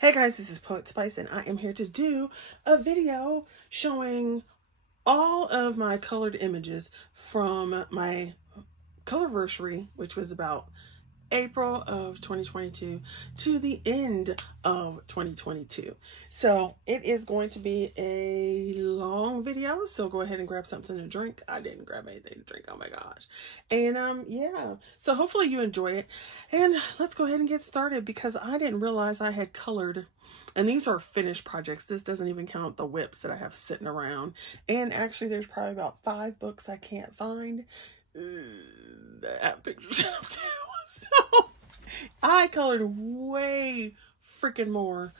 Hey guys, this is Poet Spice and I am here to do a video showing all of my colored images from my colorversary, which was about April of 2022 to the end of 2022. So it is going to be a long video, so go ahead and grab something to drink. I didn't grab anything to drink, oh my gosh. And yeah, so hopefully you enjoy it, and let's go ahead and get started because I didn't realize I had colored, and these are finished projects. This doesn't even count the whips that I have sitting around, and actually there's probably about 5 books I can't find that have pictures of too. So I colored way freaking more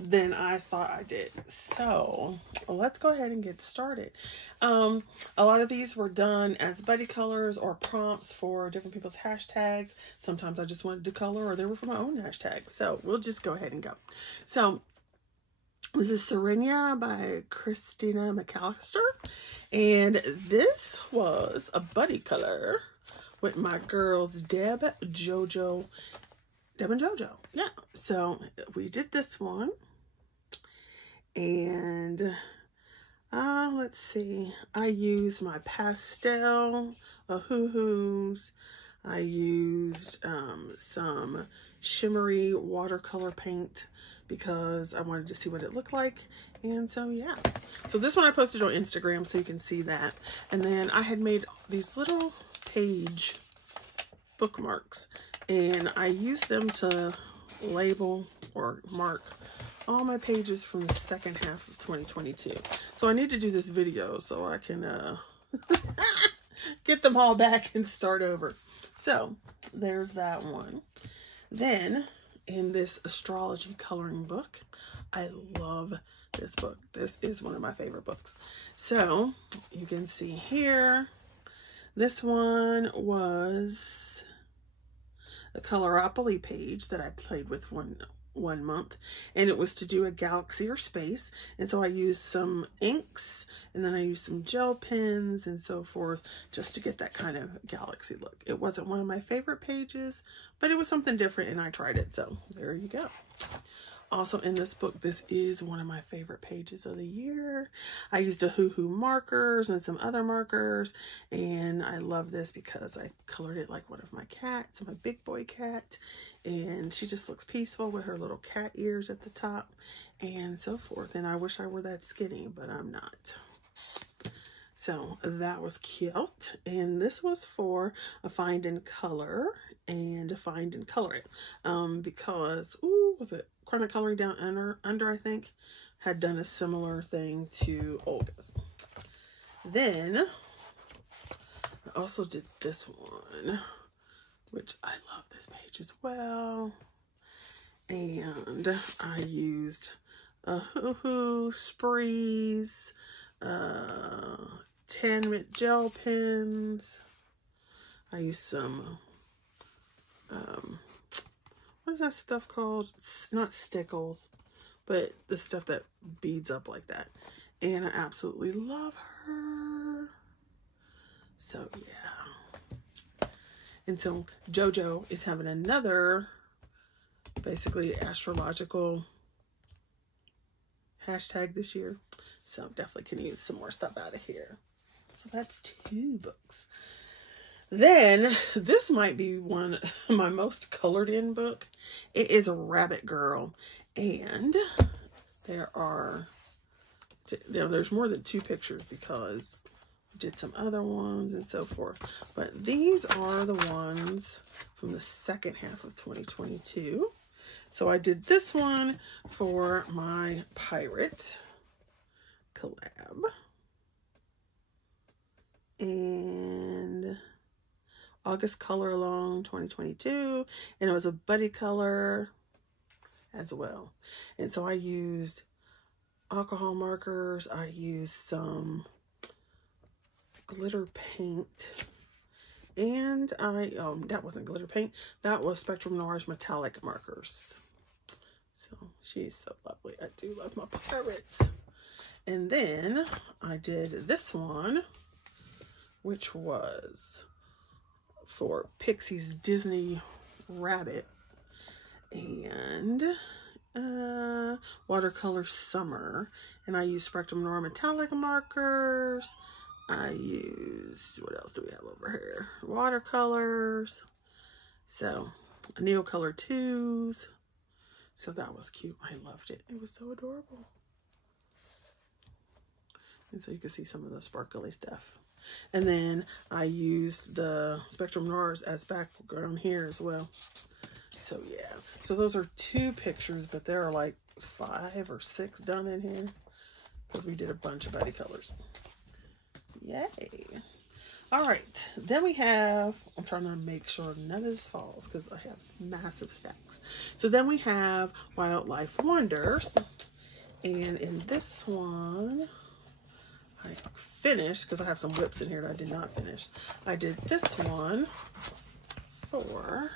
than I thought I did. So let's go ahead and get started. A lot of these were done as buddy colors or prompts for different people's hashtags. Sometimes I just wanted to color, or they were for my own hashtags. So we'll just go ahead and go. So this is Serenia by Christina McAllister, and this was a buddy color with my girls Deb and Jojo. Yeah, so we did this one, and let's see, I used my pastel hoo-hoos. I used some shimmery watercolor paint because I wanted to see what it looked like. And so yeah, so this one I posted on Instagram so you can see that. And then I had made these little page bookmarks, and I used them to label or mark all my pages from the second half of 2022. So I need to do this video so I can get them all back and start over. So there's that one. Then in this astrology coloring book, I love this book. This is one of my favorite books. So you can see here, this one was a Coloropoly page that I played with one month, and it was to do a galaxy or space. And so I used some inks, and then I used some gel pens and so forth just to get that kind of galaxy look. It wasn't one of my favorite pages, but it was something different and I tried it. So there you go. Also in this book, this is one of my favorite pages of the year. I used a hoo-hoo markers and some other markers, and I love this because I colored it like one of my cats, my big boy cat, and she just looks peaceful with her little cat ears at the top and so forth. And I wish I were that skinny, but I'm not. So that was cute. And this was for a find and color and a find and color it. Because, ooh, was it Chronic Coloring Down Under, I think, had done a similar thing to Olga's. Then I also did this one, which I love this page as well. And I used a hoo-hoo, sprees, 10 gel pens. I used some, what is that stuff called? It's not stickles, but the stuff that beads up like that. And I absolutely love her. So yeah. And so JoJo is having another, basically astrological hashtag this year. So definitely can use some more stuff out of here. So that's 2 books. Then this might be one my most colored in book. It is Rabbit Girl, and there's more than 2 pictures because I did some other ones and so forth. But these are the ones from the second half of 2022. So I did this one for my pirate collab, and August Color Along 2022, and it was a buddy color as well. And so I used alcohol markers, I used some glitter paint, and that wasn't glitter paint, that was Spectrum Noir's metallic markers. So she's so lovely. I do love my pirates. And then I did this one, which was for Pixie's Disney Rabbit. And Watercolor Summer. And I use Spectrum Noir metallic markers. I used, what else do we have over here? Watercolors. So, Neocolor 2s. So that was cute. I loved it. It was so adorable. And so you can see some of the sparkly stuff. And then I used the Spectrum Noirs as background here as well. So yeah. So those are 2 pictures, but there are like 5 or 6 done in here because we did a bunch of body colors. Yay. All right. Then we have, I'm trying to make sure none of this falls because I have massive stacks. So then we have Wildlife Wonders. And in this one, I finished because I have some whips in here that I did not finish. I did this one for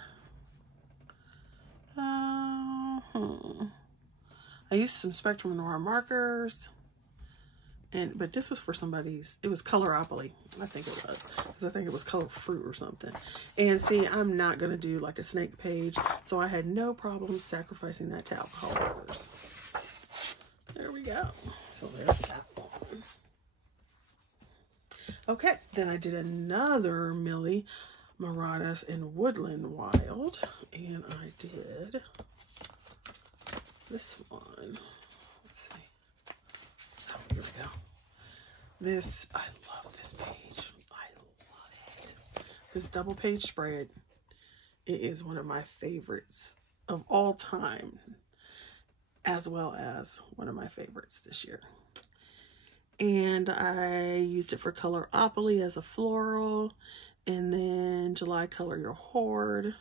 I used some Spectrum Noir markers, but this was for somebody's, it was Coloropoly, I think it was, because I think it was Color Fruit or something. And see, I'm not going to do like a snake page, so I had no problem sacrificing that to alcohol markers. There we go. So there's that one. Okay, then I did another Millie Marauders in Woodland Wild, and I did this one. Let's see. Oh, here we go. This, I love this page. I love it. This double page spread, it is one of my favorites of all time, as well as one of my favorites this year. And I used it for Coloropoly as a floral, and then July Color Your Hoard.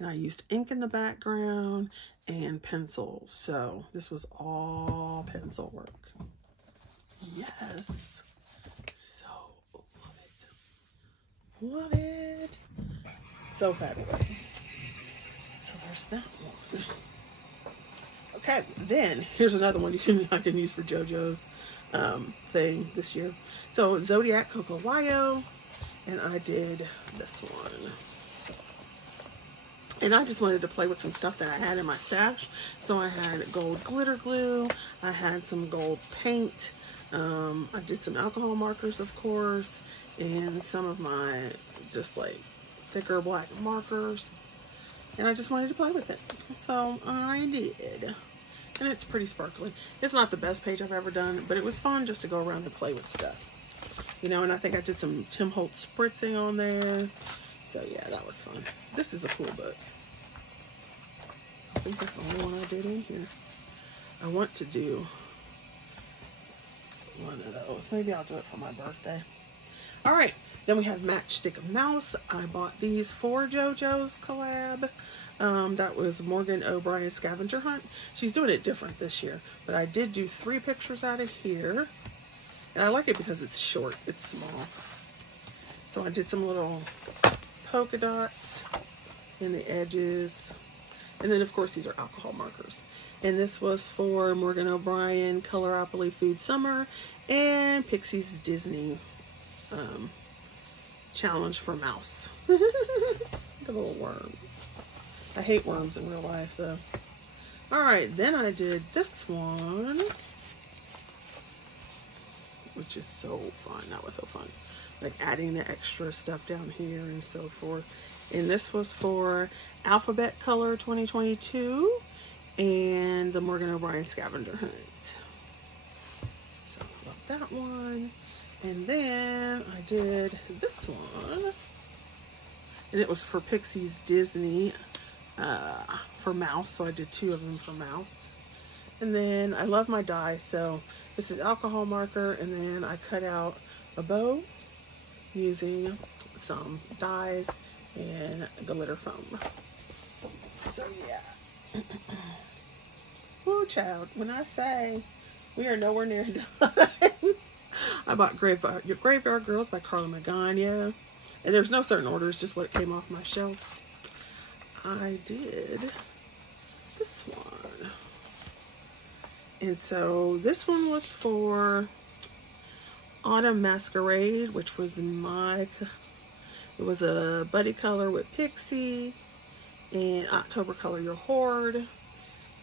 And I used ink in the background and pencils. So this was all pencil work. Yes. So love it. Love it. So fabulous. So there's that one. Okay, then here's another one I can use for JoJo's thing this year. So Zodiac Coco Wayo, and I did this one. And I just wanted to play with some stuff that I had in my stash. So I had gold glitter glue, I had some gold paint, I did some alcohol markers, of course, and some of my just like thicker black markers. And I just wanted to play with it. So I did. And it's pretty sparkly. It's not the best page I've ever done, but it was fun just to go around and play with stuff. You know, and I think I did some Tim Holtz spritzing on there. So yeah, that was fun. This is a cool book. I think that's the only one I did in here. I want to do one of those. Maybe I'll do it for my birthday. All right, then we have Matchstick Mouse. I bought these for JoJo's collab. That was Morgan O'Brien Scavenger Hunt. She's doing it different this year, but I did do 3 pictures out of here. And I like it because it's short, it's small. So I did some little polka dots in the edges. And then of course these are alcohol markers. And this was for Morgan O'Brien Coloropoly Food Summer and Pixie's Disney challenge for mouse. The little worm. I hate worms in real life though. Alright, then I did this one, which is so fun. That was so fun. Like adding the extra stuff down here and so forth. And this was for Alphabet Color 2022 and the Morgan O'Brien Scavenger Hunt. So I love that one. And then I did this one. And it was for Pixie's Disney for mouse. So I did 2 of them for mouse. And then I love my die. So this is alcohol marker. And then I cut out a bow using some dies and glitter foam. So yeah. Woo, child. When I say we are nowhere near done. I bought Graveyard Girls by Carla Magana. And there's no certain order, it's just what came off my shelf. I did this one. And so this one was for Autumn Masquerade, which was it was a buddy color with Pixie, and October Color Your Hoard.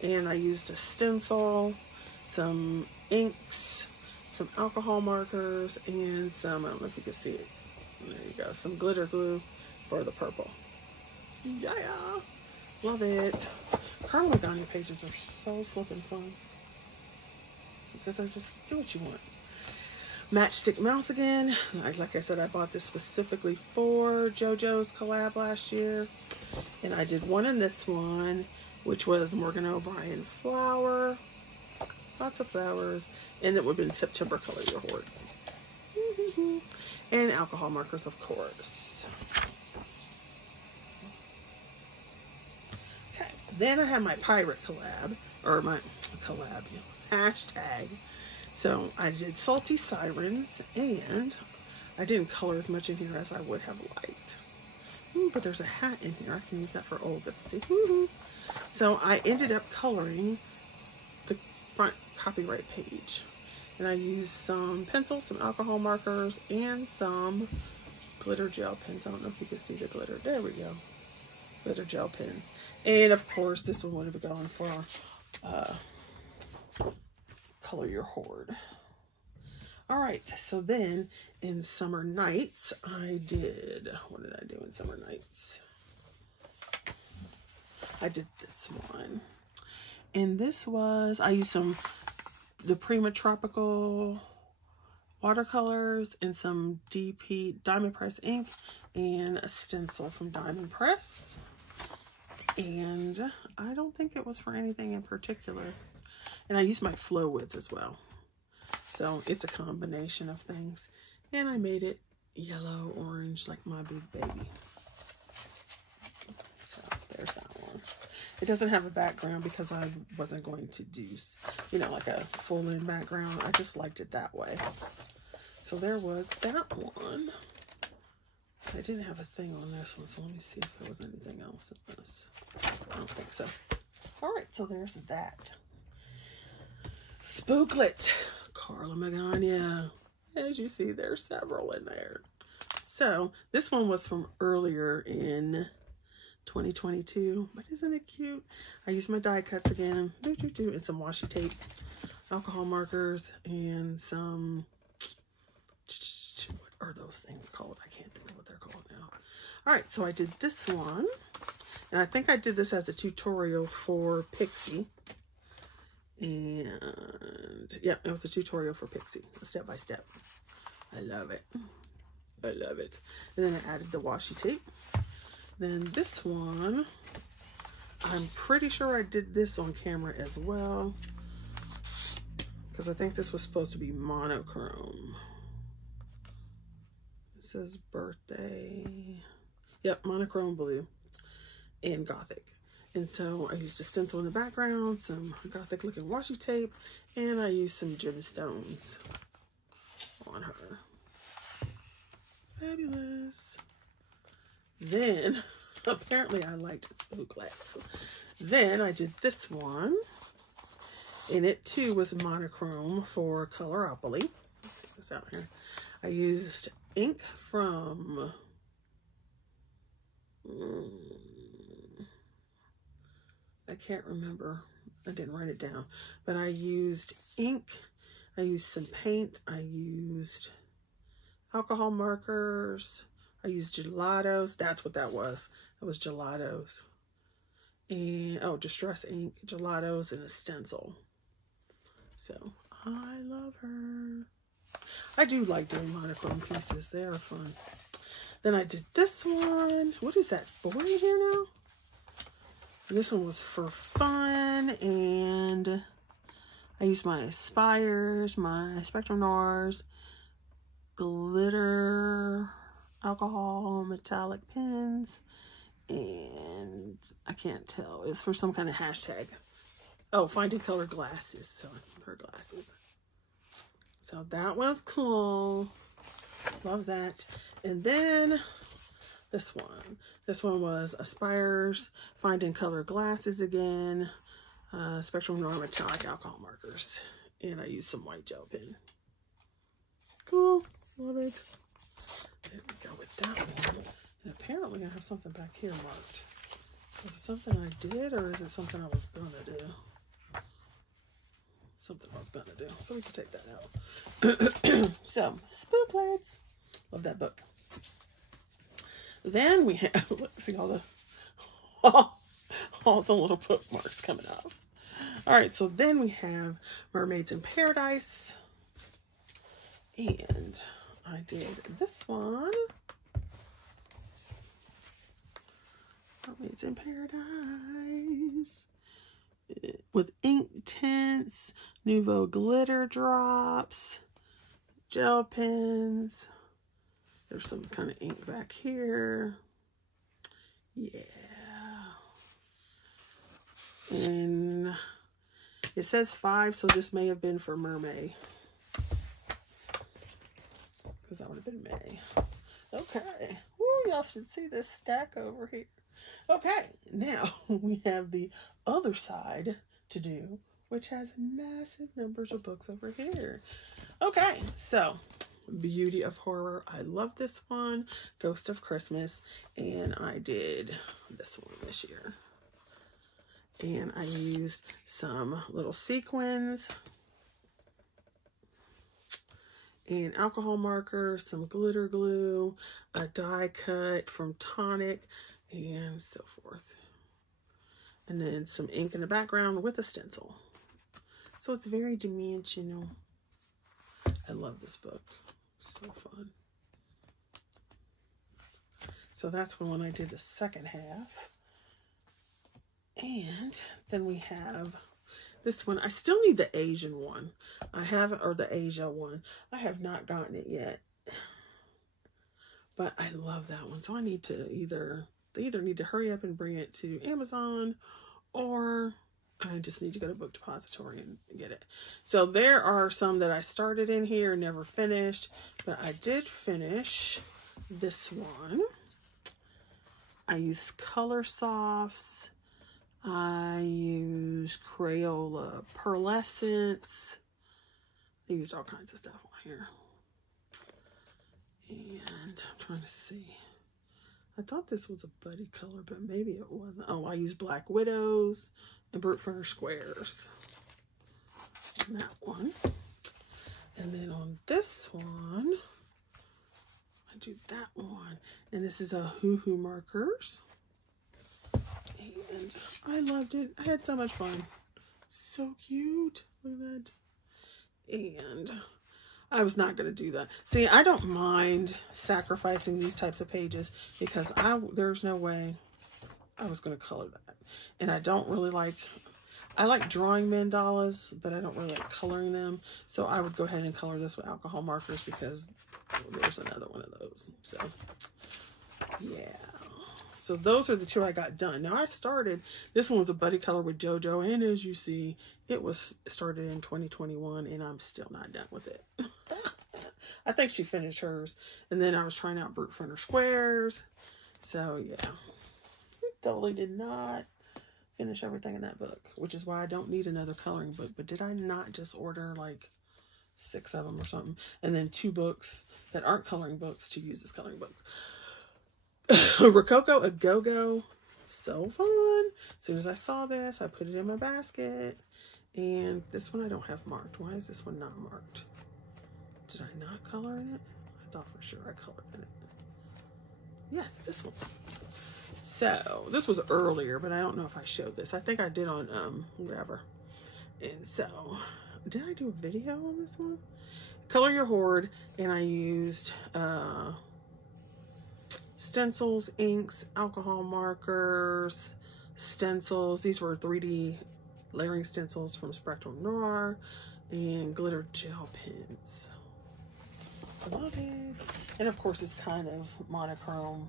And I used a stencil, some inks, some alcohol markers, and some, I don't know if you can see it. There you go, some glitter glue for the purple. Yeah, love it. Karma Magana pages are so flippin' fun because they just do what you want. Matchstick mouse again. Like I said, I bought this specifically for JoJo's collab last year. And I did one in this one, which was Morgan O'Brien flower. Lots of flowers. And it would have been September Color Your Hoard. And alcohol markers, of course. Okay. Then I had my pirate collab. Or my collab, hashtag. So I did Salty Sirens, and I didn't color as much in here as I would have liked. But there's a hat in here. I can use that for Olga. See? So I ended up coloring the front copyright page. And I used some pencils, some alcohol markers, and some glitter gel pens. I don't know if you can see the glitter. There we go. Glitter gel pens. And of course, this one would have gone for Color Your Hoard. All right, so then in Summer Nights, I did, what did I do in Summer Nights? I did this one. And this was, I used the Prima Tropical watercolors and some DP Diamond Press ink and a stencil from Diamond Press. And I don't think it was for anything in particular. And I used my Flow Woods as well. So it's a combination of things. And I made it yellow, orange, like my big baby. So there's that one. It doesn't have a background because I wasn't going to do, you know, like a full-in background. I just liked it that way. So there was that one. I didn't have a thing on this one, so let me see if there was anything else in this. I don't think so. All right, so there's that. Spooklet. Karma Magana. As you see, there's several in there. So this one was from earlier in 2022, but isn't it cute? I used my die cuts again, and some washi tape, alcohol markers, and some, what are those things called? I can't think of what they're called now. All right, so I did this one, and I think I did this as a tutorial for Pixie. And yeah, it was a tutorial for Pixie, step by step. I love it. I love it. And then I added the washi tape. Then this one, I'm pretty sure I did this on camera as well, because I think this was supposed to be monochrome. It says birthday. Yep, monochrome blue and Gothic. And so I used a stencil in the background, some Gothic looking washi tape, and I used some gemstones on her. Fabulous. Then, apparently I liked spooklets. Then I did this one, and it too was monochrome for Coloropoly. Take this out here. I used ink from I can't remember. I didn't write it down. But I used ink. I used some paint. I used alcohol markers. I used gelatos. That's what that was. That was gelatos. And, oh, Distress ink, gelatos, and a stencil. So, I love her. I do like doing monochrome pieces. They are fun. Then I did this one. What is that for in here now? This one was for fun, and I used my Aspires, my Spectrum Noirs, glitter, alcohol, metallic pens, and I can't tell. It's for some kind of hashtag. Oh, finding color glasses. So her glasses. So that was cool. Love that. And then this one. This one was Aspires, Finding Color Glasses again, Spectrum Noir Metallic Alcohol Markers. And I used some white gel pen. Cool. Love it. There we go with that one. And apparently I have something back here marked. So is it something I did, or is it something I was going to do? something I was gonna do, so we can take that out. So, Spoon Plates. Love that book. Then we have, look, see all the little bookmarks coming up. All right, so then we have Mermaids in Paradise. And I did this one. Mermaids in Paradise. With ink tints, Nouveau glitter drops, gel pens. There's some kind of ink back here. Yeah. And it says 5, so this may have been for Mermaid. Because that would have been May. Okay. Woo, y'all should see this stack over here. Okay, now we have the other side to do, which has massive numbers of books over here. Okay, so Beauty of Horror. I love this one. Ghost of Christmas. And I did this one this year. And I used some little sequins and alcohol markers, some glitter glue, a die cut from Tonic, and so forth. And then some ink in the background with a stencil. So it's very dimensional. I love this book. So fun. So that's when I did the second half. And then we have this one. I still need the Asian one. I have, or the Asia one. I have not gotten it yet. But I love that one. So I need to they either need to hurry up and bring it to Amazon, or I just need to go to Book Depository and get it. So there are some that I started in here, never finished, but I did finish this one. I used Color Softs. I used Crayola Pearlescence. I used all kinds of stuff on here. And I'm trying to see. I thought this was a buddy color, but maybe it wasn't. Oh, I used Black Widows and Brute Furniture Squares. And that one. And then on this one, I do that one. And this is a Hoo Hoo markers. And I loved it. I had so much fun. So cute. Look at that. And I was not going to do that. See, I don't mind sacrificing these types of pages because there's no way I was going to color that. And I don't really like, I like drawing mandalas, but I don't really like coloring them. So I would go ahead and color this with alcohol markers because there's another one of those. So, yeah. So those are the two I got done. Now I started, this one was a buddy color with JoJo, and as you see, it was started in 2021, and I'm still not done with it. I think she finished hers. And then I was trying out Brute Furniture Squares. So yeah, totally did not finish everything in that book, which is why I don't need another coloring book. But did I not just order like 6 of them or something? And then 2 books that aren't coloring books to use as coloring books. Rococo A Go-Go, so fun. As soon as I saw this, I put it in my basket. And this one I don't have marked. Why is this one not marked? Did I not color in it? I thought for sure I colored in it. Yes, this one. So this was earlier, but I don't know if I showed this. I think I did on whatever. And so, did I do a video on this one? Color Your Hoard, and I used stencils, inks, alcohol markers, stencils. These were 3D layering stencils from Spectrum Noir, and glitter gel pens. I love it. And of course it's kind of monochrome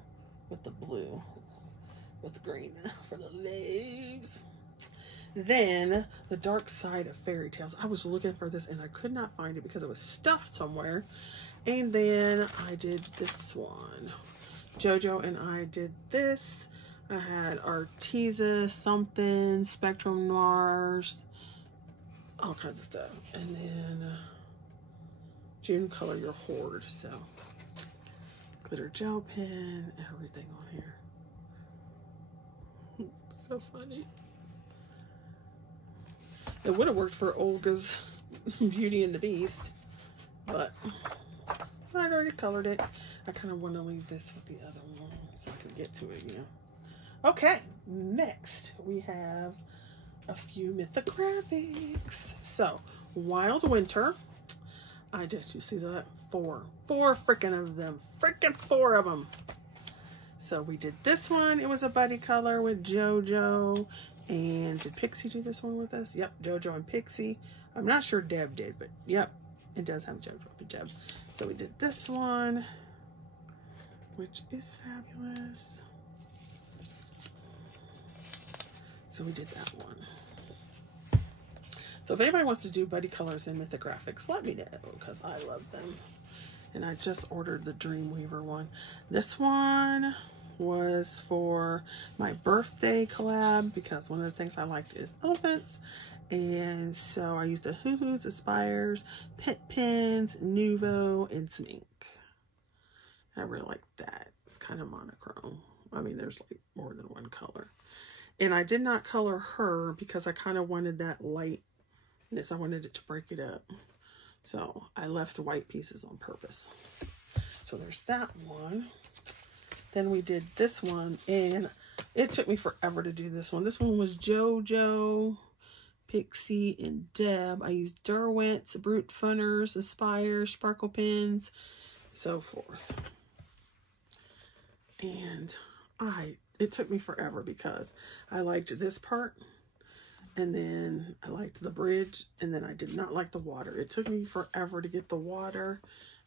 with the blue, with the green for the leaves. Then The Dark Side of Fairy Tales. I was looking for this and I could not find it because it was stuffed somewhere. And then I did this one. JoJo and I did this. I had Arteza something, Spectrum Noirs, all kinds of stuff. And then June Color Your Hoard. So glitter gel pen, everything on here. So funny. It would have worked for Olga's Beauty and the Beast, but I've already colored it. I kind of want to leave this with the other one so I can get to it, you know. Okay, next we have a few mythographics. So, Wild Winter. You see that? Four freaking of them. Freaking 4 of them. So we did this one. It was a buddy color with JoJo. And did Pixie do this one with us? Yep, JoJo and Pixie. I'm not sure Deb did, but yep, it does have JoJo and Deb. So we did this one, which is fabulous. So we did that one. So if anybody wants to do buddy colors and mythographics, let me know, because I love them. And I just ordered the Dreamweaver one. This one was for my birthday collab, because one of the things I liked is elephants. And so I used the Hoo-Hoos, Aspires, Pit Pens, Nuvo, and some ink. I really like that. It's kind of monochrome. I mean, there's like more than one color. And I did not color her because I kind of wanted that lightness. I wanted it to break it up. So I left white pieces on purpose. So there's that one. Then we did this one, and it took me forever to do this one. This one was JoJo, Pixie, and Deb. I used Derwent's, Brute Funners, Aspire, Sparkle Pens, so forth. And it took me forever because I liked this part, and then I liked the bridge, and then I did not like the water. It took me forever to get the water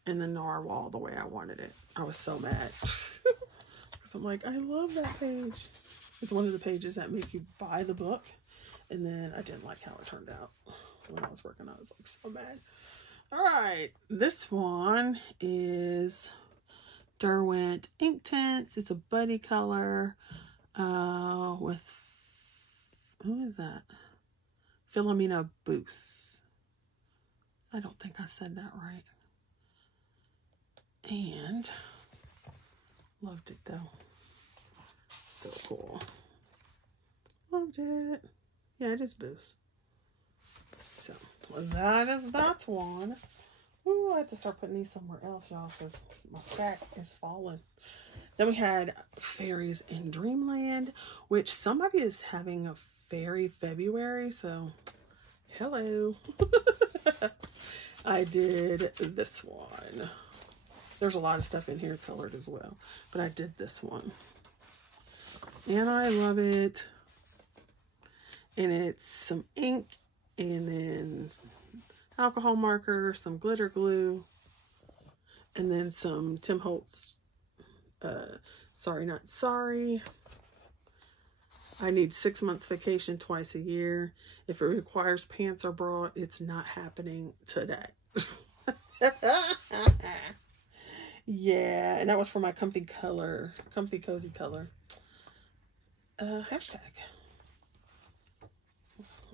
and the narwhal the way I wanted it. I was so mad. Because I'm like, I love that page. It's one of the pages that make you buy the book. And then I didn't like how it turned out. When I was working, I was like so mad. All right, this one is Derwent Ink Tints. It's a buddy color with, who is that? Philomena Boost. I don't think I said that right. And loved it though. So cool. Loved it. Yeah, it is Boost. So that is that one. Ooh, I have to start putting these somewhere else, y'all, because my stack is falling. Then we had Fairies in Dreamland, which somebody is having a fairy February, so hello. I did this one. There's a lot of stuff in here colored as well, but I did this one. And I love it. And it's some ink, and then alcohol marker, some glitter glue, and then some Tim Holtz, Sorry Not Sorry. I need 6 months vacation twice a year. If it requires pants or bra, it's not happening today. Yeah, and that was for my comfy cozy color. Hashtag.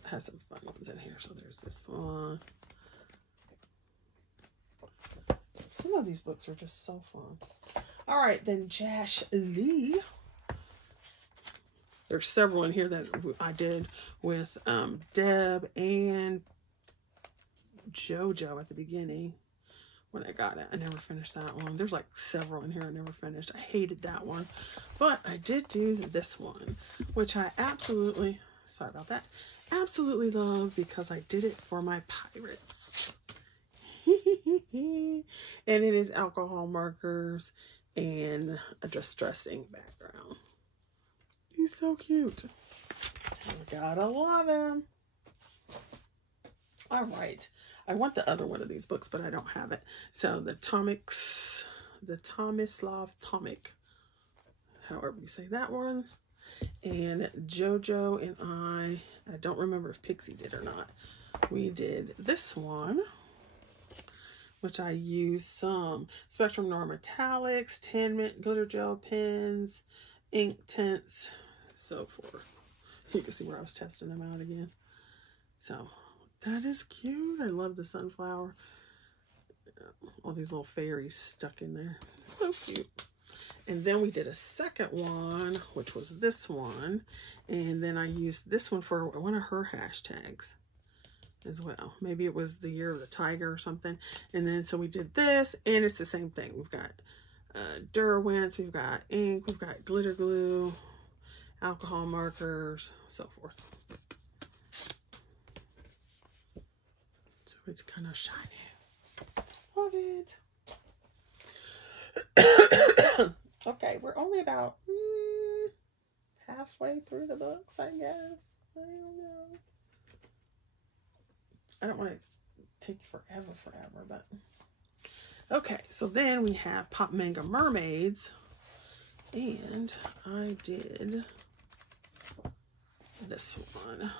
Has some fun ones in here. So there's this one. Some of these books are just so fun. All right, then Jash Lee. There's several in here that I did with Deb and JoJo at the beginning when I got it. I never finished that one. There's like several in here I never finished. I hated that one. But I did do this one, which I absolutely, sorry about that, absolutely love because I did it for my pirates. And it is alcohol markers and a distressing background. He's so cute. Gotta love him. All right. I want the other one of these books, but I don't have it. So the Tomislav Tomic, however you say that one. And JoJo and I don't remember if Pixie did or not. We did this one, which I used some Spectrum Noir Metallics, Tan Mint glitter gel pens, ink tints, so forth. You can see where I was testing them out again. So that is cute. I love the sunflower. All these little fairies stuck in there. So cute. And then we did a second one, which was this one. And then I used this one for one of her hashtags. as well. Maybe it was the year of the tiger or something. And then so we did this, and it's the same thing. We've got Derwents, we've got ink, we've got glitter glue, alcohol markers, so forth. So it's kind of shiny. Love it. Okay, we're only about halfway through the books, I guess. I don't know. I don't want to take forever, but okay. So then we have Pop Manga Mermaids, and I did this one,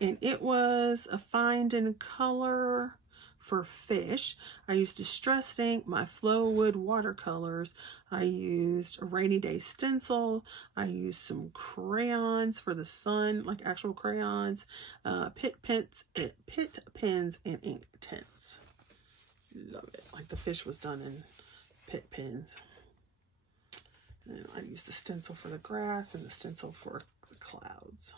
and it was a find in color for fish. I used Distress ink, my Flowwood watercolors. I used a rainy day stencil. I used some crayons for the sun, like actual crayons, pit pens, and ink tints. Love it. Like the fish was done in pit pens. And I used the stencil for the grass and the stencil for the clouds.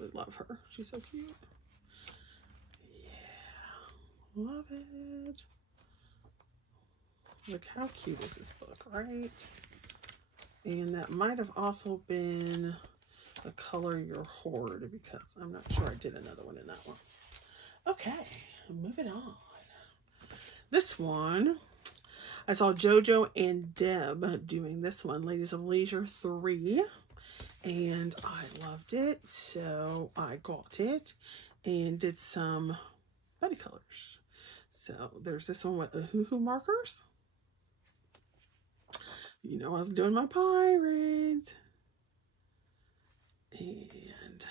I love her. She's so cute. Love it. Look how cute is this book, right? And that might have also been a Color Your Hoard, because I'm not sure I did another one in that one. Okay, moving on. This one, I saw JoJo and Deb doing this one, Ladies of Leisure 3, and I loved it, so I got it and did some buddy colors. So there's this one with the hoo-hoo markers. You know, I was doing my pirate. And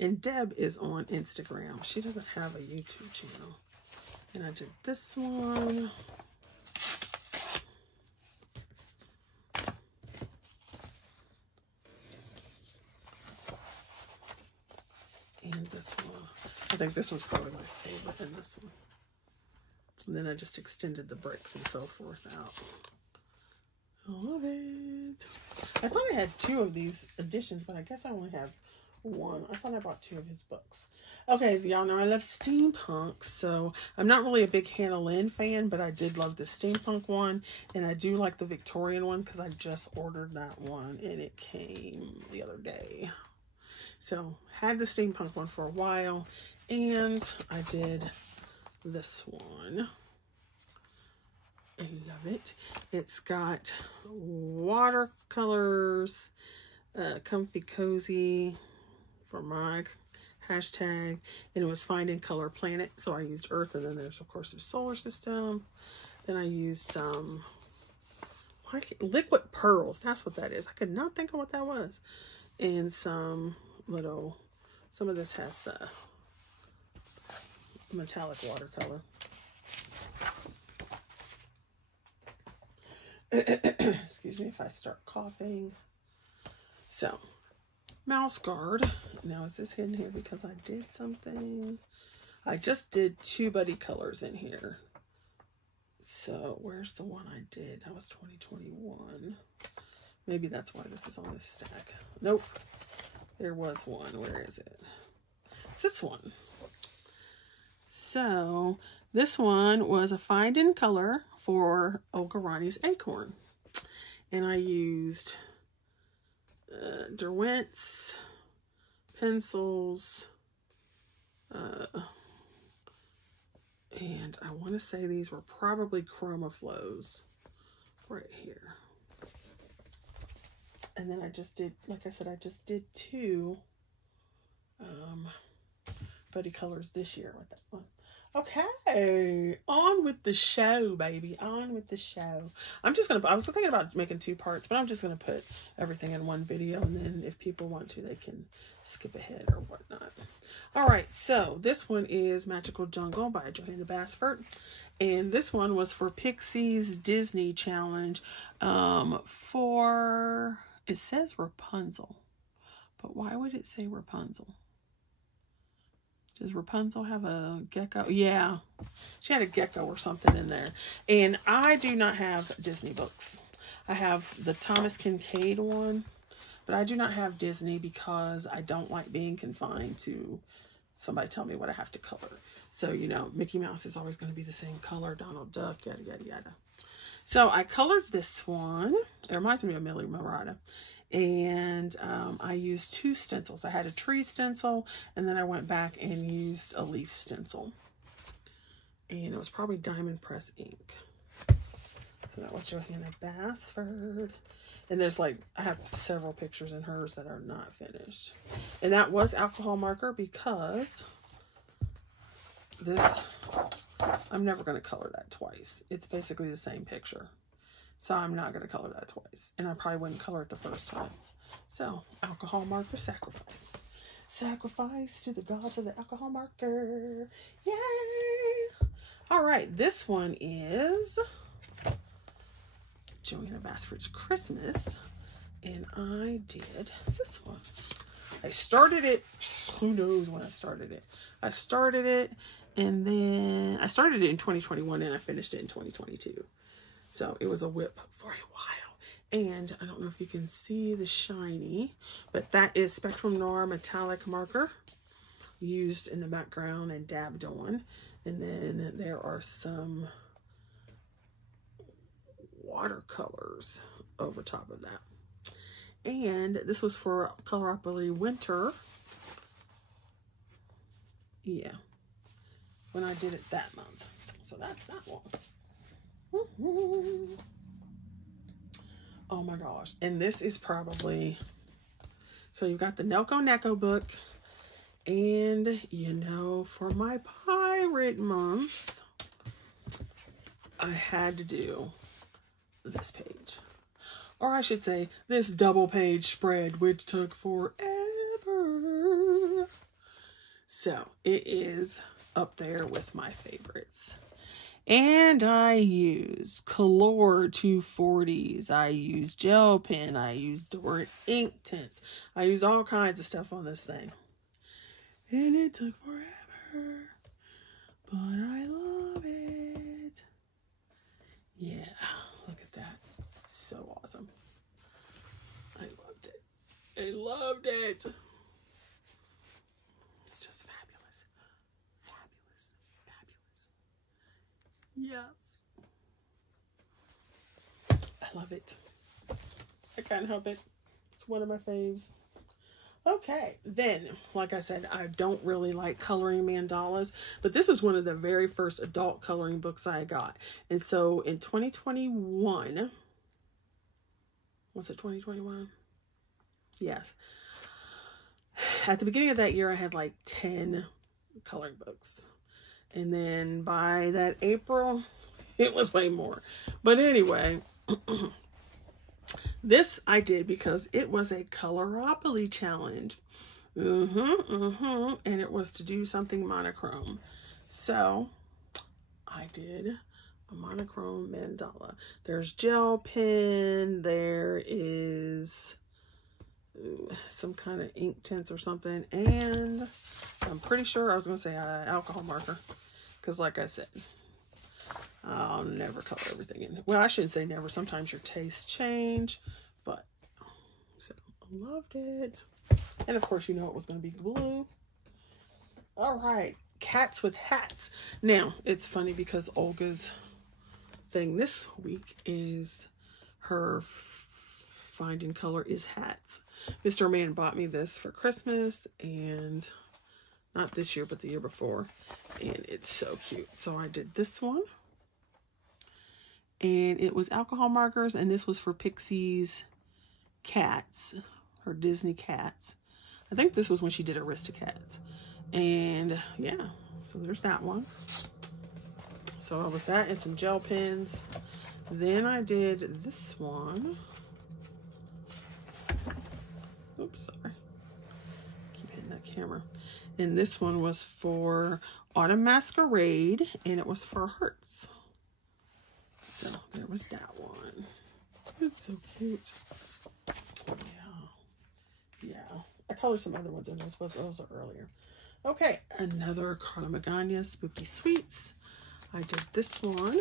and Deb is on Instagram. She doesn't have a YouTube channel. And I did this one. And this one. I think this one's probably my favorite than this one. And then I just extended the bricks and so forth out. I love it. I thought I had 2 of these editions, but I guess I only have 1. I thought I bought 2 of his books. Okay, y'all know I love steampunk, so I'm not really a big Hannah Lynn fan, but I did love the steampunk one, and I do like the Victorian one because I just ordered that one, and it came the other day. So, had the steampunk one for a while, and I did this one. I love it. It's got watercolors, comfy cozy for my hashtag, and it was Finding Color Planet, so I used Earth, and then there's of course the solar system. Then I used some liquid pearls. That's what that is. I could not think of what that was. And some little, some of this has metallic watercolor. Excuse me if I start coughing. So, mouse guard. Now, is this hidden here because I did something? I just did 2 buddy colors in here. So, where's the one I did? That was 2021. Maybe that's why this is on this stack. Nope. There was one. Where is it? It's this one. So, this one was a find in color for Olga Rani's Acorn. And I used Derwents, pencils, and I want to say these were probably Chroma Flows right here. And then I just did, like I said, I just did 2 buddy colors this year with that one. Okay, on with the show, baby. On with the show. I'm just gonna, I was thinking about making 2 parts, but I'm just gonna put everything in one video, and then if people want to, they can skip ahead or whatnot. All right, so this one is Magical Jungle by Johanna Basford, and this one was for Pixie's Disney Challenge for, it says Rapunzel, but why would it say Rapunzel? Does Rapunzel have a gecko? Yeah, she had a gecko or something in there. And I do not have Disney books. I have the Thomas Kincaid one, But I do not have Disney because I don't like being confined to somebody tell me what I have to color. So, you know, Mickey Mouse is always going to be the same color, Donald Duck, yada, yada, yada. So I colored this one. It reminds me of Millie Murata. And I used 2 stencils. I had a tree stencil, and then I went back and used a leaf stencil. And it was probably Diamond Press ink. So that was Johanna Basford. And there's like, I have several pictures in hers that are not finished. And that was alcohol marker because this, I'm never going to color that twice. It's basically the same picture. So I'm not going to color that twice. And I probably wouldn't color it the first time. So alcohol marker sacrifice. Sacrifice to the gods of the alcohol marker. Yay! All right, this one is Johanna Basford's Christmas, and I did this one. I started it, who knows when I started it. I started it, and then I started it in 2021, and I finished it in 2022. So it was a whip for a while. And I don't know if you can see the shiny, but that is Spectrum Noir metallic marker used in the background and dabbed on. And then there are some watercolors over top of that. And this was for Colourpop Winter. Yeah, when I did it that month. So that's that one. Oh my gosh. And this is probably, so you've got the Nelco Neko book, and you know, for my pirate month, I had to do this page, or I should say this double page spread, which took forever. So it is up there with my favorites. And I use Color 240s, I use gel pen, I use Doric ink tints, I use all kinds of stuff on this thing. And it took forever, but I love it. Yeah, look at that. So awesome. I loved it. I loved it. It's just fabulous. Fabulous. Fabulous. Yes. I love it. I can't help it. It's one of my faves. Okay, then, like I said, I don't really like coloring mandalas, but this is one of the very first adult coloring books I got. And so in 2021, was it 2021? Yes. At the beginning of that year, I had like 10 coloring books. And then by that April, it was way more. But anyway, this I did because it was a Colourpop challenge. And it was to do something monochrome. So I did a monochrome mandala. There's gel pen. There is some kind of ink tints or something. And I'm pretty sure I was going to say alcohol marker. Because like I said, I'll never color everything in. Well, I shouldn't say never. Sometimes your tastes change. But, so, I loved it. And, of course, you know it was going to be glue. All right. Cats with hats. Now, it's funny because Olga's thing this week is her finding color is hats. Mr. Man bought me this for Christmas. And not this year, but the year before. And it's so cute. So, I did this one. And it was alcohol markers, and this was for Pixie's cats, her Disney cats. I think this was when she did Aristocats. And yeah, so there's that one. So I was that and some gel pens. Then I did this one. Oops, sorry. Keep hitting that camera. And this one was for Autumn Masquerade, and it was for Hertz. So there was that one. It's so cute. Yeah. I colored some other ones in those, but those are earlier. Okay, another Carla Magana Spooky Sweets. I did this one.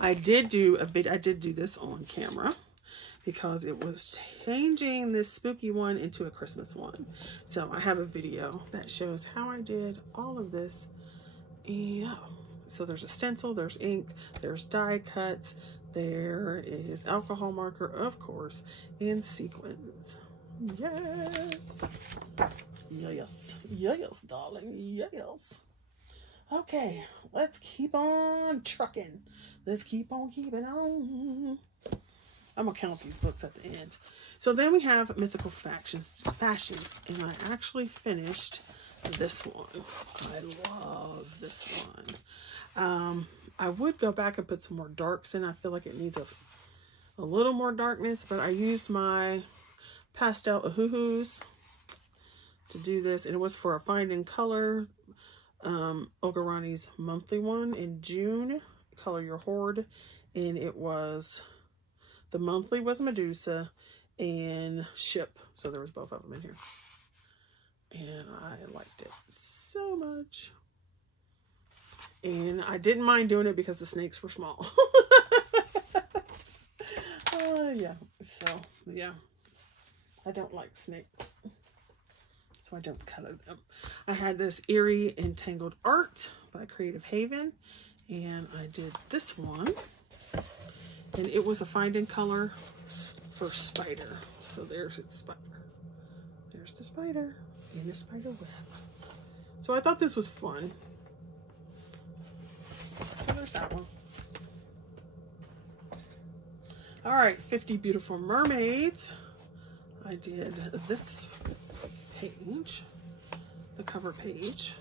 I did do this on camera because it was changing this spooky one into a Christmas one. So I have a video that shows how I did all of this. Yeah. So there's a stencil, there's ink, there's die cuts, there is alcohol marker, of course, and sequins. Yes. Yes. Yes, darling. Yes. Okay, let's keep on trucking. Let's keep on keeping on. I'm gonna count these books at the end. So then we have Mythical Fashions, and I actually finished this one. I love this one. I would go back and put some more darks in. I feel like it needs a little more darkness, but I used my pastel Ahuhus to do this, and it was for a Find in Color, Olga Rani's monthly one in June, Color Your Hoard, and it was, the monthly was Medusa and Ship, so there was both of them in here, and I liked it so much, and I didn't mind doing it because the snakes were small. Yeah, so yeah, I don't like snakes, so I don't color them. I had this Eerie Entangled Art by Creative Haven, and I did this one, and it was a Find in Color for Spider. So there's its spider. There's the spider and the spider web. So I thought this was fun. So there's that one. All right, 50 Beautiful Mermaids. I did this page, the cover page,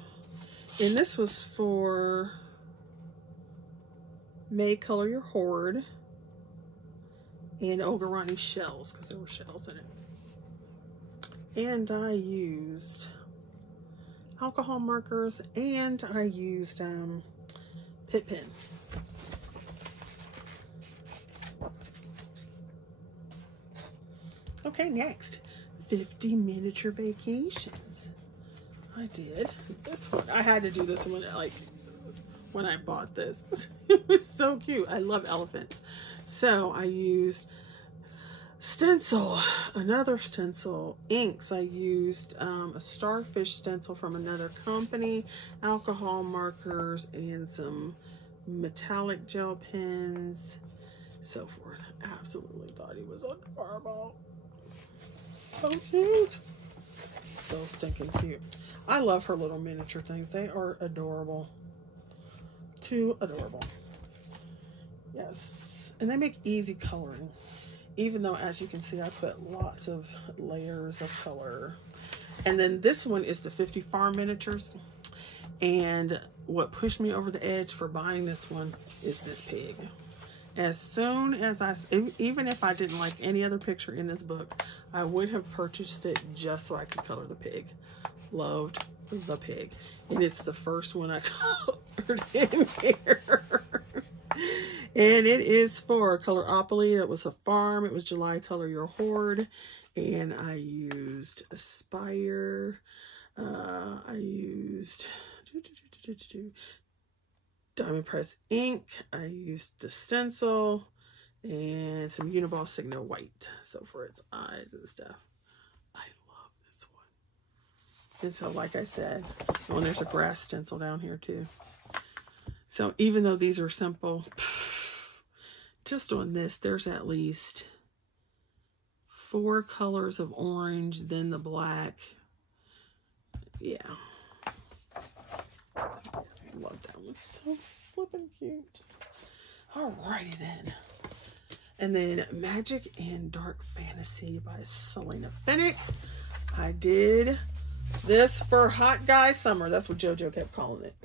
and this was for May Color Your Hoard and Olga Rani shells, because there were shells in it. And I used alcohol markers, and I used Pit Pen. Okay, next, 50 Miniature Vacations. I did this one. I had to do this one when I bought this. It was so cute. I love elephants. So I used stencil, another stencil, inks. I used a starfish stencil from another company, alcohol markers, and some metallic gel pens, so forth. Absolutely thought he was adorable. So cute. So stinking cute. I love her little miniature things. They are adorable. Too adorable. Yes. And they make easy coloring. Even though, as you can see, I put lots of layers of color. And then this one is the 50 Farm Miniatures. And what pushed me over the edge for buying this one is this pig. As soon as even if I didn't like any other picture in this book, I would have purchased it just so I could color the pig. Loved the pig. And it's the first one I colored in here. And it is for Colorapoly. It was a farm. It was July Color Your Hoard. And I used Aspire. I used Diamond Press ink. I used the stencil and some Uniball Signo white, so for its eyes and stuff. I love this one. And so, like I said, oh, and there's a grass stencil down here too. So even though these are simple, just on this, there's at least 4 colors of orange, then the black. Yeah. Love that one. So flippin' cute. Alrighty then. And then Magic and Dark Fantasy by Selena Finnick. I did this for Hot Guy Summer. That's what JoJo kept calling it.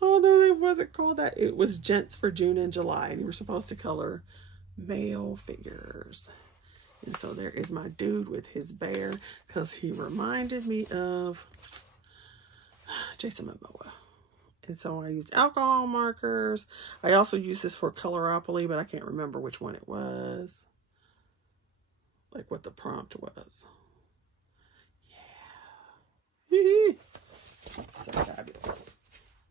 Although it wasn't called that. It was Gents for June and July. And you were supposed to color male figures. And so there is my dude with his bear, because he reminded me of Jason Momoa. And so I used alcohol markers. I also used this for Colorapoly, but I can't remember which one it was. Like what the prompt was. Yeah. So fabulous.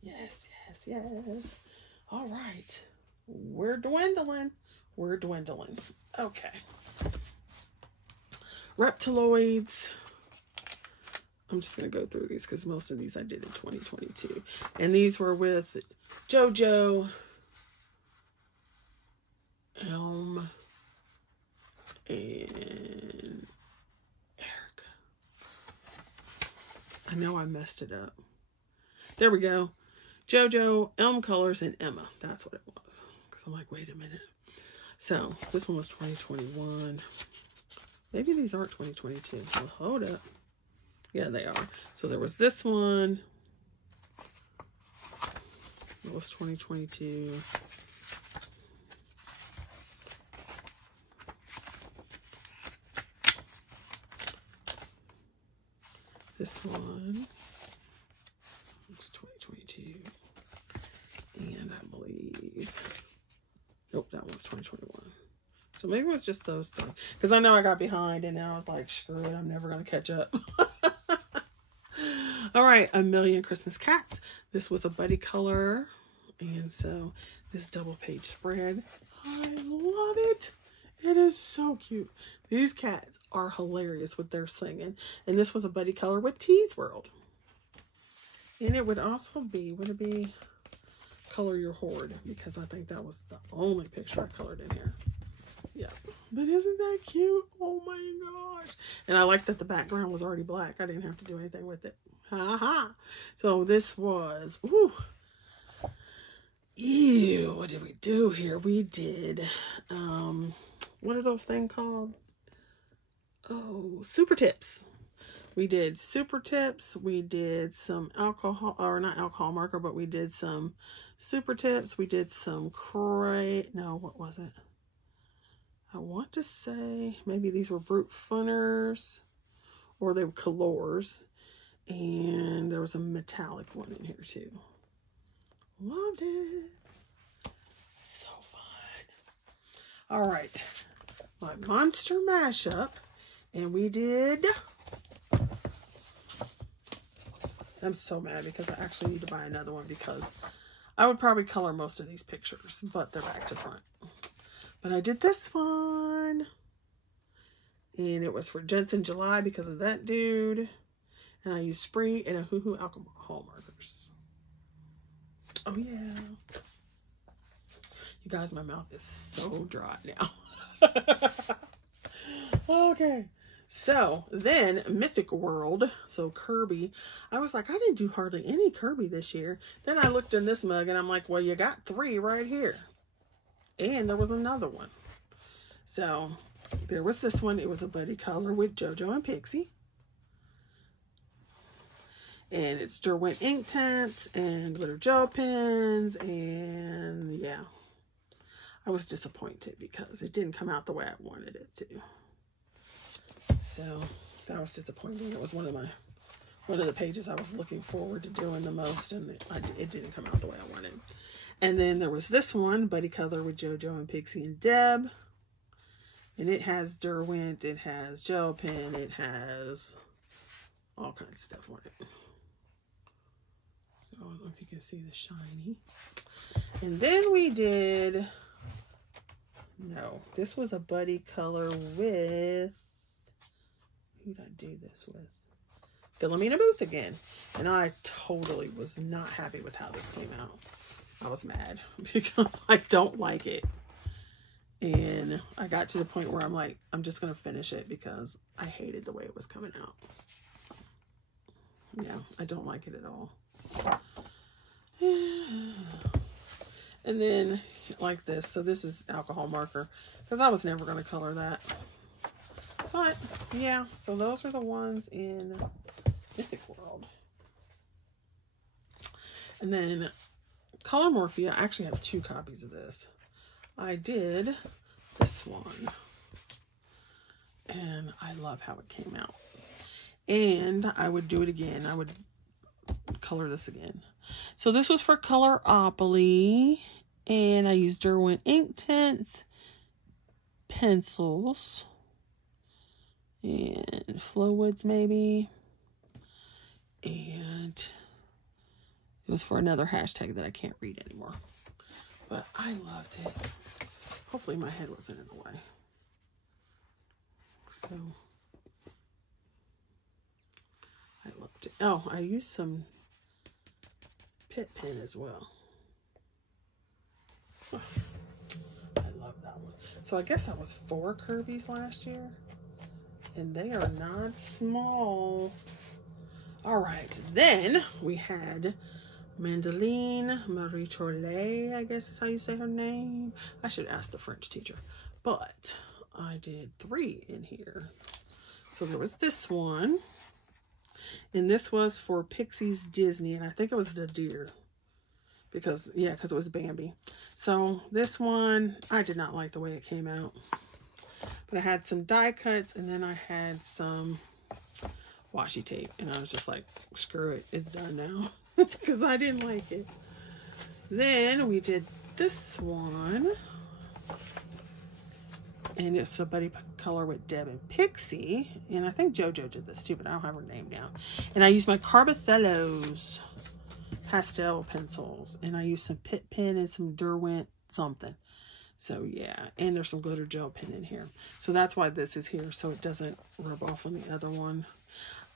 Yes, yes, yes. All right. We're dwindling. we're dwindling. Okay. Reptiloids. I'm just going to go through these because most of these I did in 2022. And these were with JoJo, Elm, and Erica. I know I messed it up. There we go. JoJo, Elmcolors, and Emma. That's what it was. Because I'm like, wait a minute. So, this one was 2021. Maybe these aren't 2022. Well, hold up. Yeah, they are. So there was this one. It was 2022. This one was 2022. And I believe, nope, that one's 2021. So maybe it was just those three. Because I know I got behind and now I was like, screw it, I'm never going to catch up. All right, A Million Christmas Cats. This was a buddy color. And so this double page spread, I love it. It is so cute. These cats are hilarious with their singing. And this was a buddy color with Tease World. And it would also be, would it be Color Your Horde? Because I think that was the only picture I colored in here. Yeah, but isn't that cute? Oh my gosh. And I like that the background was already black. I didn't have to do anything with it. Ha ha. So this was, ooh. Ew, what did we do here? We did, what are those things called? Oh, super tips. We did super tips. We did some alcohol, or not alcohol marker, but we did some super tips. We did some no, what was it? I want to say maybe these were brute funners or they were colors. And there was a metallic one in here too. Loved it. So fun. All right. My monster mashup. And we did. I'm so mad because I actually need to buy another one because I would probably color most of these pictures, but they're back to front. But I did this one. And it was for Jensen July because of that dude. And I used spray and a hoo-hoo alcohol markers. Oh, yeah. You guys, my mouth is so dry now. Okay. So, then Mythic World. So, Kirby. I was like, I didn't do hardly any Kirby this year. Then I looked in this mug and I'm like, well, you got 3 right here. And there was another one. So, there was this one. It was a buddy color with JoJo and Pixie. And it's Derwent ink tints and glitter gel pens. And yeah, I was disappointed because it didn't come out the way I wanted it to. So that was disappointing. It was one of the pages I was looking forward to doing the most, and it didn't come out the way I wanted. And then there was this one, buddy color with JoJo and Pixie and Deb. And it has Derwent, it has gel pen, it has all kinds of stuff on it. So I don't know if you can see the shiny. And then we did, no, this was a buddy color with, who did I do this with? Philomena Booth again. And I totally was not happy with how this came out. I was mad because I don't like it. And I got to the point where I'm like, I'm just going to finish it because I hated the way it was coming out. Yeah, I don't like it at all. And then like this. So this is alcohol marker because I was never going to color that. But yeah, so those are the ones in Mythic World. And then Color Morphia, I actually have 2 copies of this. I did this one. And I love how it came out. And I would do it again. I would color this again. So this was for Coloropoly. And I used Derwent ink tints, pencils, and Flowwoods maybe. And it was for another hashtag that I can't read anymore. But I loved it. Hopefully my head wasn't in the way. So I looked. Oh, I used some Pit Pen as well. Oh, I love that one. So I guess that was 4 Kirby's last year. And they are not small. All right. Then we had Mandeline Marie Cholet, I guess is how you say her name. I should ask the French teacher. But I did 3 in here. So there was this one. And this was for Pixie's Disney. And I think it was the deer. Because, yeah, because it was Bambi. So this one, I did not like the way it came out. But I had some die cuts. And then I had some washi tape. And I was just like, screw it. It's done now. Because I didn't like it. Then we did this one. And it's a buddy color with Deb and Pixie. And I think JoJo did this too, but I don't have her name down. And I used my Carbothello's pastel pencils. And I used some Pit Pen and some Derwent something. So yeah, and there's some glitter gel pen in here. So that's why this is here, so it doesn't rub off on the other one.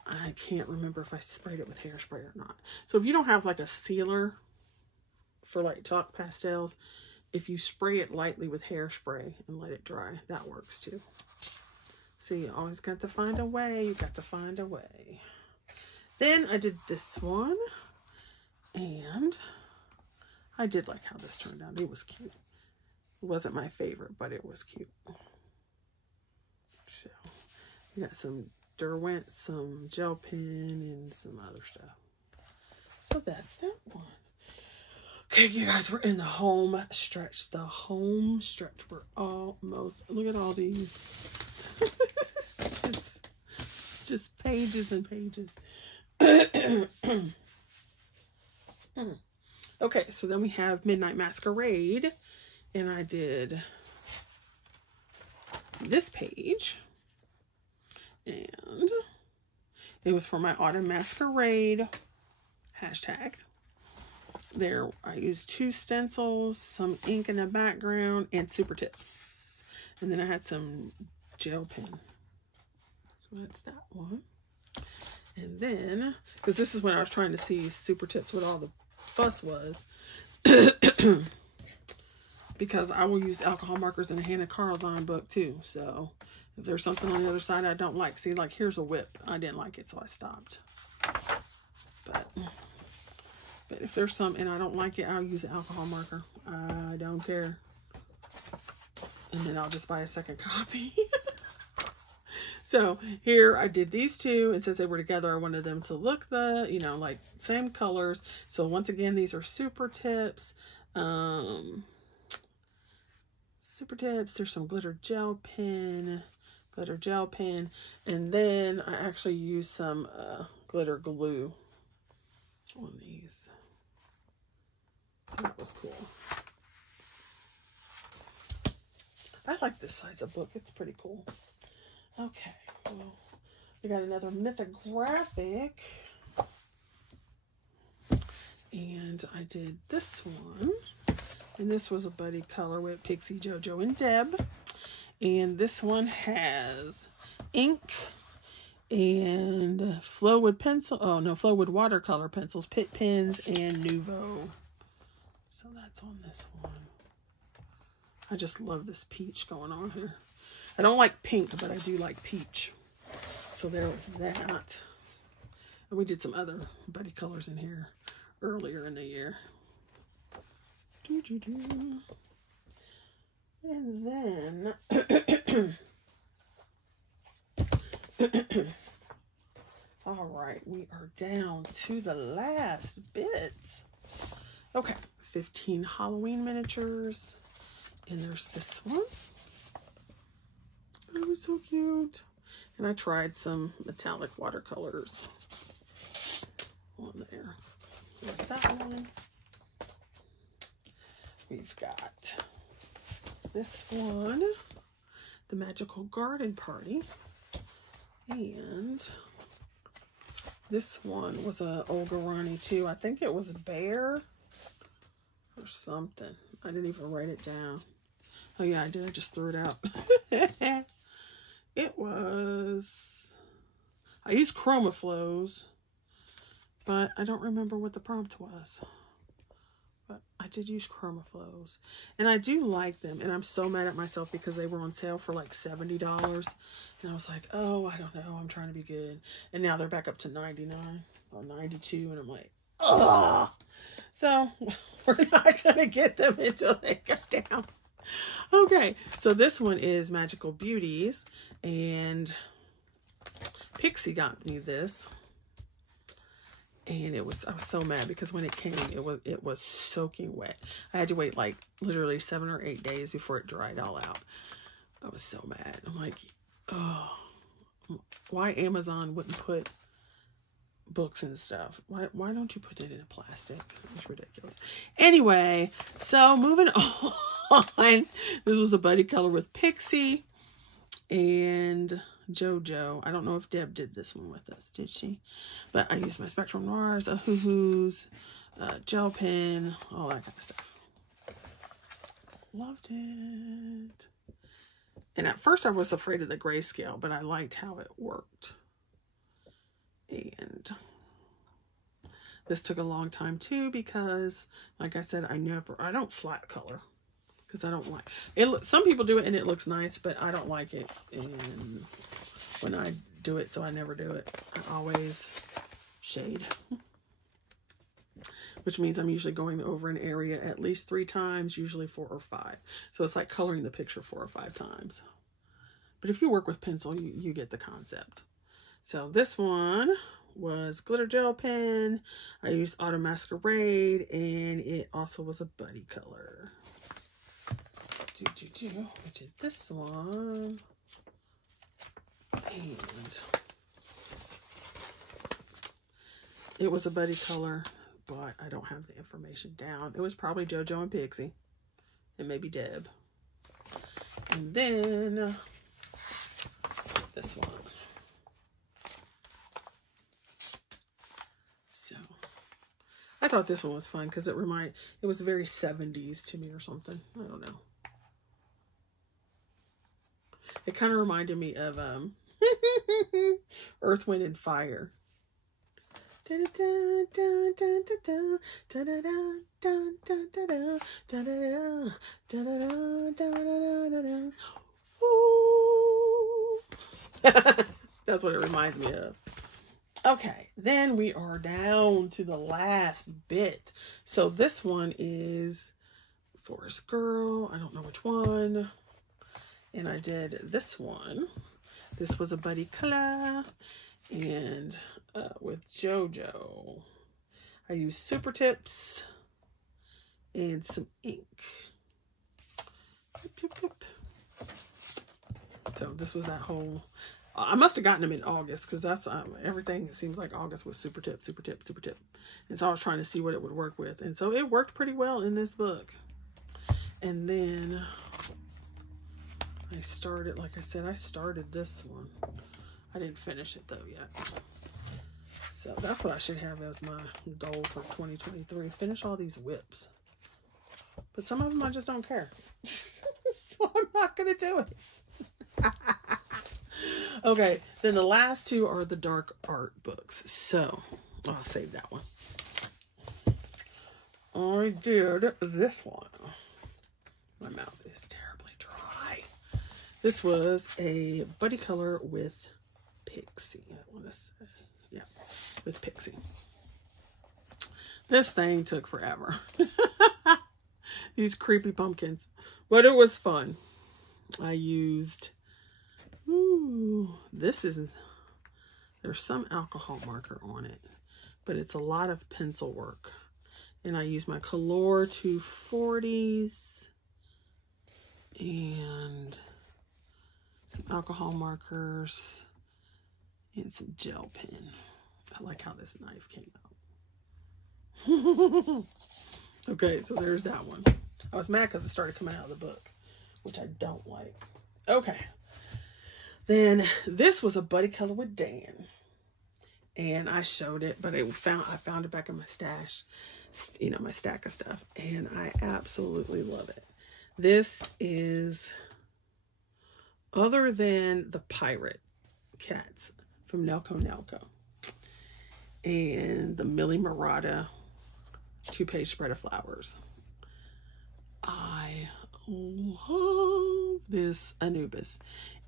I can't remember if I sprayed it with hairspray or not. So if you don't have like a sealer for like chalk pastels, if you spray it lightly with hairspray and let it dry, that works too. So you always got to find a way. You got to find a way. Then I did this one, and I did like how this turned out. It was cute. It wasn't my favorite, but it was cute. So we got some Derwent, some gel pen, and some other stuff. So that's that one. Okay, you guys, we're in the home stretch. The home stretch. We're almost, look at all these. just pages and pages. Okay, so then we have Midnight Masquerade. And I did this page. And it was for my Autumn Masquerade hashtag. There, I used 2 stencils, some ink in the background, and super tips. And then I had some gel pen. So that's that one. And then, because this is when I was trying to see super tips, what all the fuss was. Because I will use alcohol markers in a Hannah Carlzine book too. So if there's something on the other side I don't like, see, like here's a whip. I didn't like it, so I stopped. But if there's some and I don't like it, I'll use an alcohol marker. I don't care. And then I'll just buy a second copy. So here I did these 2, and since they were together, I wanted them to look you know, like same colors. So once again, these are super tips. Super tips. There's some glitter gel pen, and then I actually used some glitter glue on these. So that was cool. I like this size of book. It's pretty cool. Okay, well, we got another mythographic, and I did this one. And this was a buddy color with Pixie, JoJo, and Deb. And this one has ink and Flowwood pencil. Oh, no, Flowwood watercolor pencils, Pit Pens, and Nouveau. So that's on this one. I just love this peach going on here. I don't like pink, but I do like peach. So there was that. And we did some other buddy colors in here earlier in the year. And then all right, we are down to the last bits. Okay, 15 Halloween miniatures, and there's this one. It was so cute. And I tried some metallic watercolors on there. There's that one. We've got this one, The Magical Garden Party, and this one was a Olga Rani too. I think it was Bear or something. I didn't even write it down. Oh yeah, I did. I just threw it out. It was, I used Chroma Flows, but I don't remember what the prompt was. But I did use Chroma Flows. And I do like them. And I'm so mad at myself because they were on sale for like $70. And I was like, oh, I don't know. I'm trying to be good. And now they're back up to 99 or 92. And I'm like, ugh. So we're not going to get them until they go down. Okay, so this one is Magical Beauties, and Pixie got me this, and I was so mad because when it came, it was soaking wet. I had to wait like literally 7 or 8 days before it dried all out. I was so mad. I'm like, oh, why Amazon wouldn't put books and stuff? Why don't you put it in a plastic? It's ridiculous. Anyway, so moving on. This was a buddy color with Pixie and JoJo. I don't know if Deb did this one with us, did she? But I used my Spectrum Noirs, a Hoo-Hoos, gel pen, all that kind of stuff. Loved it. And at first I was afraid of the grayscale, but I liked how it worked. And this took a long time too because, like I said, I don't flat color because I don't like it. Some people do it and it looks nice, but I don't like it. And when I do it, so I never do it. I always shade, which means I'm usually going over an area at least 3 times, usually 4 or 5. So it's like coloring the picture 4 or 5 times. But if you work with pencil, you get the concept. So this one was glitter gel pen. I used Autumn Masquerade, and it also was a buddy color. We did this one. And it was a buddy color, but I don't have the information down. It was probably JoJo and Pixie, and maybe Deb. And then this one. So I thought this one was fun because it was very 70s to me or something. I don't know. It kind of reminded me of Earth, Wind, and Fire. That's what it reminds me of. Okay, then we are down to the last bit. So this one is Forest Girl. I don't know which one. And I did this one. This was a buddy color. And with JoJo, I used Super Tips and some ink. So this was that whole... I must have gotten them in August because that's everything. It seems like August was Super Tip, Super Tip, Super Tip. And so I was trying to see what it would work with. And so it worked pretty well in this book. And then I started, like I said, I started this one. I didn't finish it though yet. So that's what I should have as my goal for 2023. Finish all these whips. But some of them I just don't care. So I'm not going to do it. Okay, then the last two are the dark art books. So I'll save that one. I did this one. My mouth is terribly dry. This was a buddy color with Pixie, I want to say. Yeah, with Pixie. This thing took forever. These creepy pumpkins. But it was fun. I used... Ooh, there's some alcohol marker on it. But it's a lot of pencil work. And I used my Color 240s. And some alcohol markers. And some gel pen. I like how this knife came out. Okay, so there's that one. I was mad because it started coming out of the book, which I don't like. Okay. Then this was a buddy color with Dan. And I showed it, but I found it back in my stash, you know, my stack of stuff. And I absolutely love it. This is, other than the pirate cats from Nelco and the Millie Murata 2-page spread of flowers, I love this Anubis.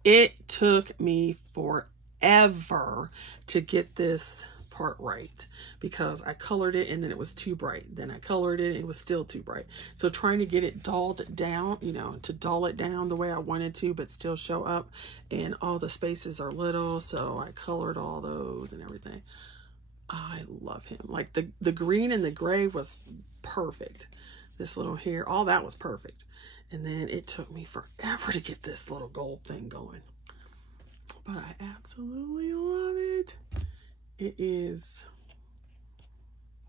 It took me forever to get this part right because I colored it and then it was too bright. Then I colored it and it was still too bright. So trying to get it dulled down, you know, to dull it down the way I wanted to, but still show up, and all the spaces are little, so I colored all those and everything. I love him. Like the green and the gray was perfect. This little here, all that was perfect. And then it took me forever to get this little gold thing going. But I absolutely love it. It is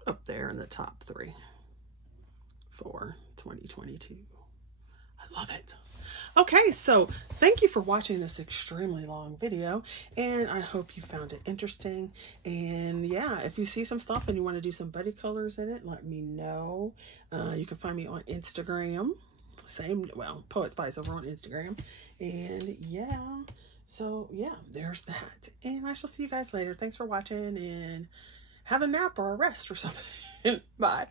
up there in the top 3 for 2022. I love it. Okay, so thank you for watching this extremely long video, and I hope you found it interesting. And yeah, if you see some stuff and you want to do some buddy colors in it, let me know. You can find me on Instagram. Poet Spice over on Instagram. And yeah, so yeah, there's that. And I shall see you guys later. Thanks for watching, and have a nap or a rest or something. Bye.